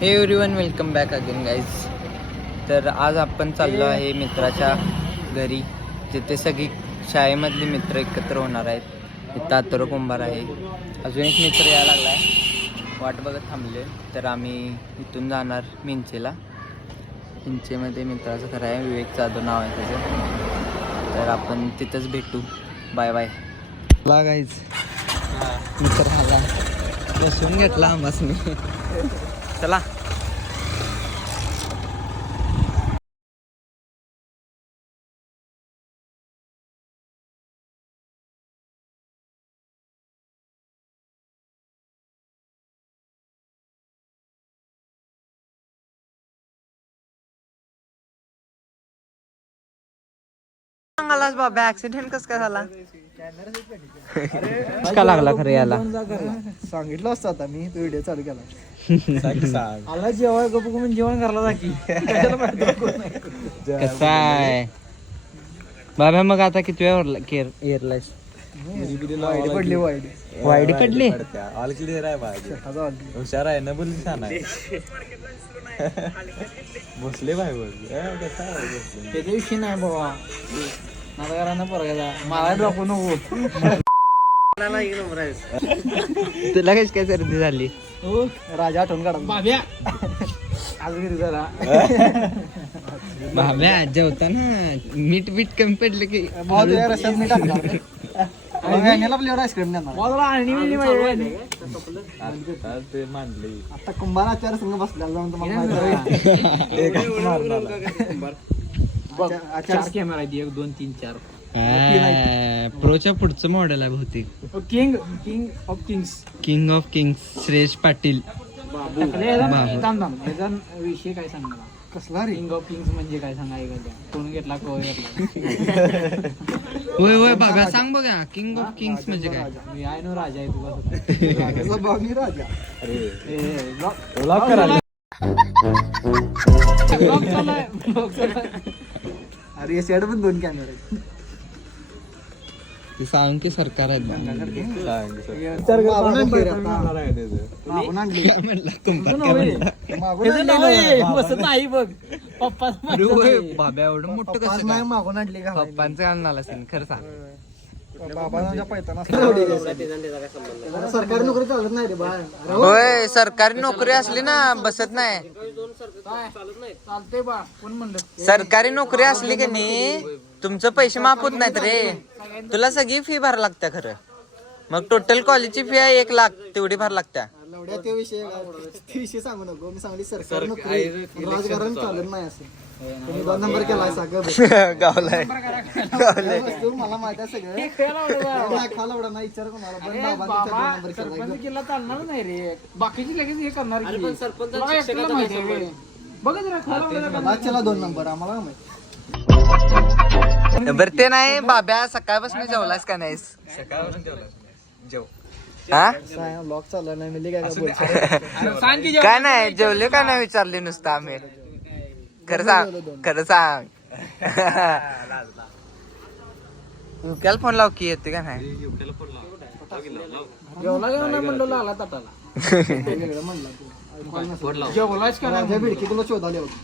हे everyone welcome back again guys. तर आज आपण चाललो आहे मित्राच्या घरी, जिथे सगळी शाळेमधली मित्र एकत्र होणार आहेत. इथं आतुर कुंभार आहे, अजून एक मित्र यायला लागला आहे, वाट बघत थांबले. तर आम्ही इथून जाणार मिंचेला. मिंचेमध्ये मित्राचं घर आहे, विवेक जाधव नाव आहे त्याचं. तर आपण तिथंच भेटू. Bye bye. बा गाईज, मित्र आला, बसून घेतला आम्हासनी. चला. सांगालाच बाबा, ऍक्सिडेंट कस काय झाला? का लागला खरं याला? सांगितलं असतं आता मी व्हिडिओ चालू केला. आला जेवाय गप म्हणून जेवण करायला जाकी. कसं आहे बाबा? मग आता किती वेळ एअरलाईस वाईट पडली वाईडी पडली. ऑल क्लिअर आहे भाई, हुशार आहे ना, बोल छान आहे. बसले भाई बोल कसा आहे? त्याच्या विषयी नाही बाबा, माझा घरानं पोरगाचा मला दाखवू नको. तुला कशी काय सर्दी झाली? राजा आठवण काढा बाब्या. आज घरी झाला बाब्या, जेवताना मीठ बीठ कमी पडलं की रस्त्यात मी टाकणार. आईस्क्रीम ते मांडले आता कुंभार आचार संघ बसल्याला जाऊन तुम्हाला कॅमेरा 1 2 3 4 प्रोच्या पुढचं मॉडेल आहे बहुतेक. King of kings. King of kings Shreyash Patil. विषय काय सांगणार? कसला रे किंग ऑफ किंग्स म्हणजे काय सांगायचं? कोण घेतला कोण घेतला? होय होय बाबा, सांग बघा, किंग ऑफ किंग्स म्हणजे काय? मी आहे ना, राजा आहे तुला. राजा अरे सेट पण 2 कॅमेरे आहेत. ती सांग की सरकार आहेत. नाही बघ पप्पा बाबा, एवढं मोठं कसं काय? मागून आणली का? पप्पांचं घालून आला असेल, खरं सांग. सरकारी नोकरी चालत नाही रे बा. होय, सरकारी नोकरी असली ना बसत नाही. चालते बा, कोण म्हणलं? सरकारी नोकरी असली की नाही तुमचं पैसे माफ होत नाहीत रे. तुला सगळी फी भरायला लागत्या खरं. मग टोटल कॉलेजची फी आहे 1 लाख, तेवढी भरायला लागत्या. ते विषय सांगू नको. मी सांगली सरकारी नोकरी, राजकारण चालत नाही असं. तुम्ही 2 नंबर केलाय सगळं गावलाय. मला माहिती आहे सगळं. खाला एवढा नाही विचार कोणाला. सरपंच केला चालणार नाही रे, बाकीची लगेच हे करणार. बघा जरा 2 नंबर आम्हाला माहिती. बरं ते नाही बाब्या, सकाळपासून जेवलास का नाहीस? सकाळपासून जेव हा ब्लॉग चालला नाही म्हणजे काय काय नाही जेवले का नाही विचारले नुसतं आम्ही. खरं सांग, खरं सांग. युक्याला फोन लाव की येते का नाही? जेवला म्हणलं आला ताटाला जेवलाच का नाही? भिडकी तुला शोधाले होती.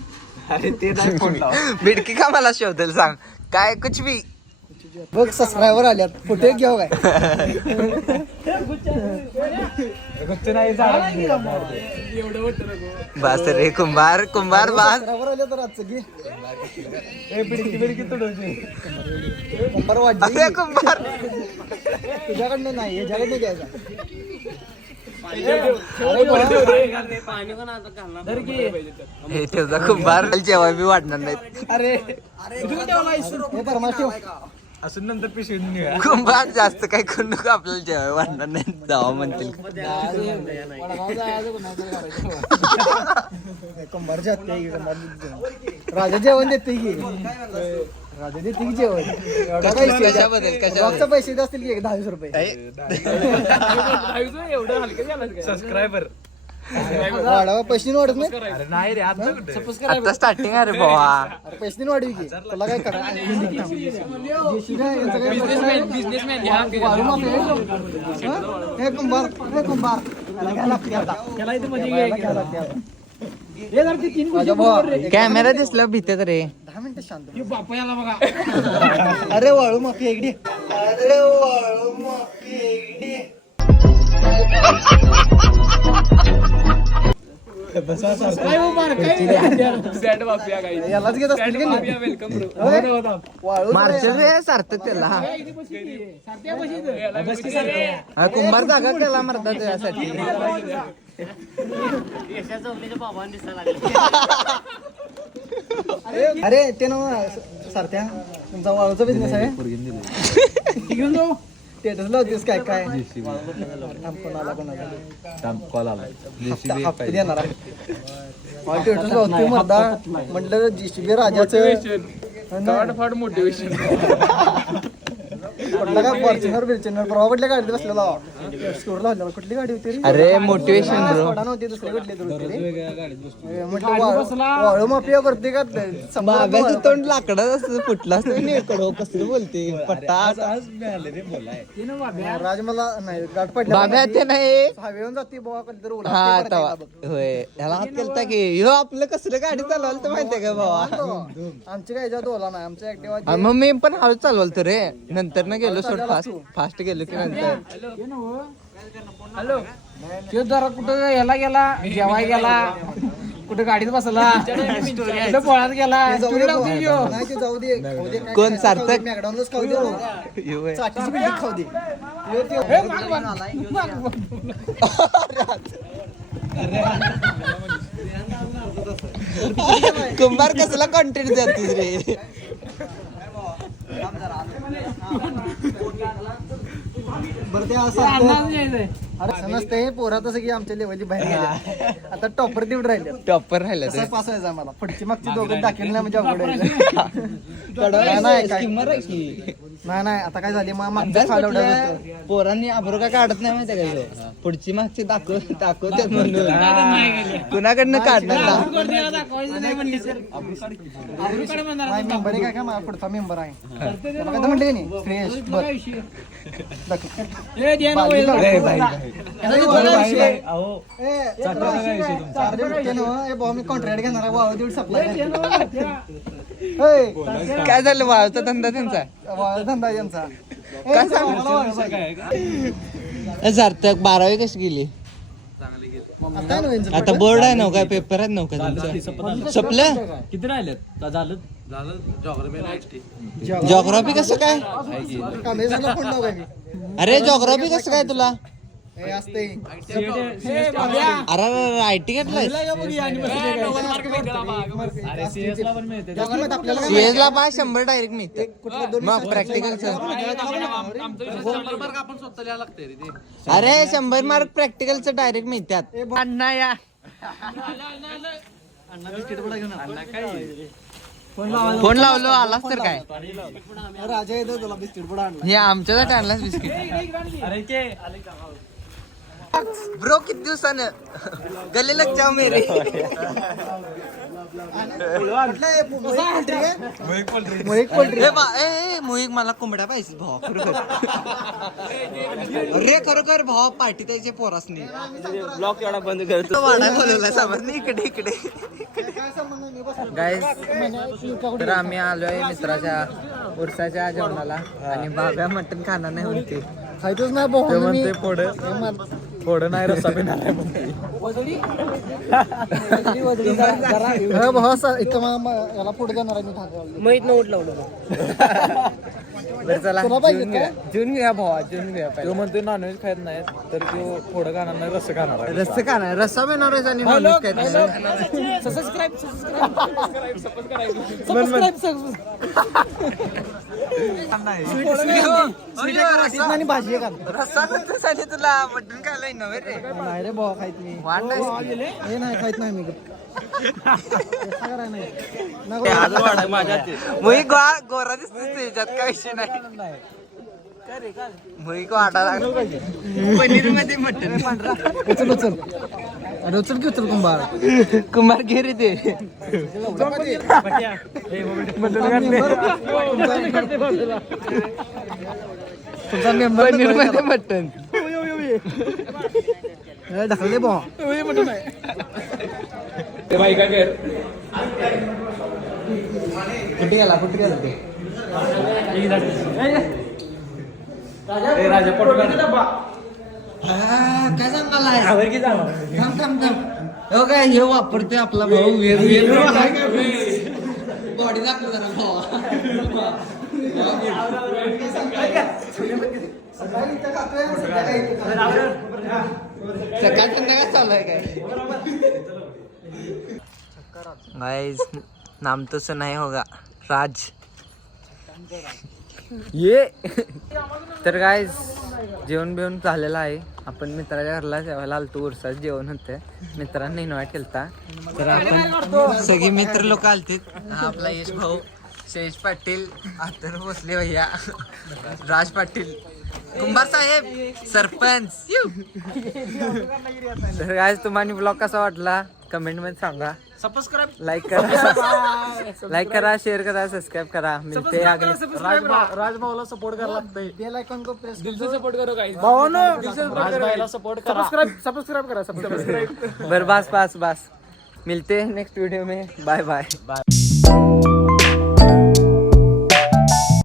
अरे ते नाही फोन लाव. बिडकी का मला शोधेल सांग? काय कुछ भी बघ सबस्क्रायबर आल्यात, कुठे घेऊ काय? बास रे कुंभार, कुंभार बास. सबस्क्रायबर आले तर आजचं घे. कुंभार वाटली अरे कुंभार, तुझ्याकडनं नाही, ह्याच्याकडनं घ्यायचा. हे ठेवता कुंभार जेव्हा बी वाटणार नाहीत. अरे ठेव. असून नंतर पिशवी कुंभार जास्त काही करू नको, आपल्याला जेव्हा वाटणार नाही जावा म्हणतील. कुंभार राजा जेवण देते की, राजा देते की जेवण. कशाबद्दल पैसे असतील की 10 रुपये. सबस्क्रायबर वाढवा, पैसे वाढत नाही. अरे नाही रे, आता स्टार्टिंग आहे रे भावा. पैसे वाढवी की तुला काय करा. कुंभार हे जर ते 3 गोष्टी कॅमेरा दिसला भीतेत रे. 10 मिनिटं शांत हे बापा याला बघा. अरे वाळू माफी इकडे. अरे वाळू माफी इकडे. काय हो बार, काय? सॅड बापिया काय? यालाच घेत असतील का नाही? Welcome bro. वाळू मार्शल रे सार्थक त्याला. सारख्या बशीत. हा, कुंभार जागा केला मरता त्यासाठी. अरे ते ना सारथ्या तुमचा वाळूचा बिझनेस आहे घेऊन जाऊ. स्टेटस लावतेस काय काय कोणाला कॉल आला हप्ते देणार आहे स्टेटस लावते मर्दा म्हटलं जीसीबी राजाचं फाड मोटिवेशन. कुठला काय फॉर्च्युनर बिर्च्युनर परवा कुठल्या गाडीत बसलेला स्टोर लावलेला कुठली गाडी होती रे? अरे मोटिवेशन ब्रो. सोडा नव्हती दुसरी कुठली तरी होती रे. म्हटलं वाळू माफिया करते का बाब्याचं तोंड लाकडात असं फुटलं असतं नाही कडो कसलं बोलते पट्टा. राज मला नाही गाठ पडल्या बाब्या ते नाही हवेऊन जाते बाबा कधीतरी ओला हा ते तवा पडते का बघ. होय त्याला हात केलता की ह्यो आपलं कसलं गाडी चालवाल तर माहितीये का भावा. आमची काय याच्यात ओला नाही आमच्या ऍक्टिव्हा हा, मग मी पण हळू चालवलतो रे नंतर ना गेलो सोड फास्ट गेलो की नंतर. हॅलो. तो जरा कुठं ह्याला गेला जेवाय गेला कुठे गाडीत बसला कुठं पोळ्यात गेला स्टोरी लावते ह्यो. नाही ते जाऊ दे खाऊ दे, काय कोण काय सार्थक? खाऊ दे, मॅकडॉनल्ड्स खाऊ दे ह्यो होय. चाटीची बिल्डिंग खाऊ दे ह्यो ते- हे बघ, बघ, बघ. कुंभार कसला कॉन्टेंट देतोस रे. बरं ते असं अंदाज यायचंय. अरे असं नसतंय पोरा तसं की आमच्या लेवलची बाहेर गेले आता टॉपर तेवढं राहिले टॉपर राहिला कसं पास व्हायचं आम्हाला पुढची मागची दोघं दाखवली नाही म्हणजे अवघड व्हायचं. नाही काय नाही नाही आता काय झाली मग मागचं खायला एवढं होतं. पोरांनी आब्रू का काढत नाही माहिती का ह्यो? पुढची मागची दाखवतात म्हणून कुणाकडनं काढणार ना? गर्दीला दाखवायचं नाही म्हणली तर. आबरूकडे म्हणणार नाही मेंबर आहे काय माझा पुढचा मेंबर आहे त्याला काय तर म्हणले नाही फ्रेश तुला काय बर विषय? दाखव. ए, द्या ना वैल. मी कॉन्ट्रॅक्ट घेणार आहे वाळू दीड सप्लाय काय झालं वाळूचा धंदा त्यांचा वाळू धंदा यांचा काय सार्थक 12वी कशी गेली. आता बोर्ड आहे नव काय पेपर आहेत नव का तुमचं संपलं. किती राहिलेत झालं जॉग्राफी कसं काय. कामेजला फोन लावू काय मी अरे जॉग्राफी कसं काय तुला. हे असते अरे आयटी घेतलाय सीएस ला पाय 100 डायरेक्ट मिळते मग प्रॅक्टिकलचं. अरे 100 मार्क प्रॅक्टिकलचं डायरेक्ट मिळतात. अण्णा या फोन लावलो आलास तर काय. राजा येतो तुला बिस्किट पुढे आणला हे आमच्यासाठी आणलास बिस्किट. ब्रो किती दिवसानं गले लग जाओ मेरे. मोहिक मला कोंबड्या पाहिजे भावा खरोखर. रे खरोखर भावा पार्टी द्यायचे पोरासनी. ब्लॉक एवढा बंद करतो वाडा बोलवला समज इकडे इकडे. गाईस तर आम्ही आलोय मित्राच्या उरसाच्या जेवणाला आणि बाब्या मटण खाणार नाही म्हणते. खायचंच नाही भाऊ म्हणते फोडं नाही रस्ता पिणार आहे म्हणते. याला पुढे जाणार आहे मी माहित नव्हतं लावलं. बरं चला तुला पाहिजे जून घ्या भावा जून घ्या. तो म्हणतो नॉनव्हेज खात नाही तर तो फोडं खाणार नाही रस्सा खाणार आहे. रस्सा का नाही रस्सा बनवणार आहेस आणि नॉनव्हेज काय आणि भाजी आहे का रस्सा नंतर झाली तुला मटण खायला नव्हे रे. नाही रे भाऊ खायत मी हे नाही खायत नाही मी मोहिक गोरा दिसतोस त्याच्यात काय विषय नाही. मोहिक वाटा लागला पनीर मध्ये मटण पांढरा. उचल उचल अरे उचल की उचल कुंभार कुमार घे रे ते. तुमचा मेंबर पनीर मध्ये मटण ढकलले भाऊ कुठे गेला ते काय सांगालाय थांब हो काय हे वापरतोय आपला भाऊ बॉडी दाखव जरा भावा सकाळ संध्याकाळ चालू आहे काय गाइस नाम तो सुना ही होगा राज ये तर गाइस जेवण बिवण झालेलं आहे. आपण मित्राच्या घरला जेवायला आलतो. उरसाच जेवण होतं. मित्रांनी इन्व्हाइट केलता तर आपण सगळे मित्र लोक आलते. आपला यश भाऊ, शेष पाटील, आतर भोसले भैया, राज पाटील, कुंभार साहेब, सरपंच. तर गाइस तुम्हाला ब्लॉग कसा वाटला कमेंट मध्ये सांगा. सबस्क्राईब लाईक करा, शेअर करा, सबस्क्राईब करा. मिळते राजभाऊला सपोर्ट करायला लागतंय. बेल आयकॉन को प्रेस दिल से सपोर्ट करो गाइस. राजभाईला सपोर्ट करा. सबस्क्राइब करा. बस मिलते हैं नेक्स्ट वीडियो में. Bye bye.